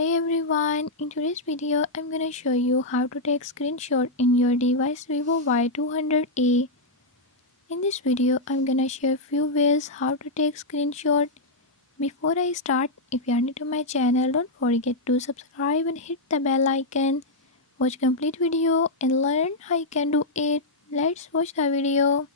Hey everyone, in today's video I'm gonna show you how to take screenshot in your device Vivo Y200e. In this video I'm gonna share few ways how to take screenshot. Before I start, if you are new to my channel, don't forget to subscribe and hit the bell icon. Watch complete video and learn how you can do it. Let's watch the video.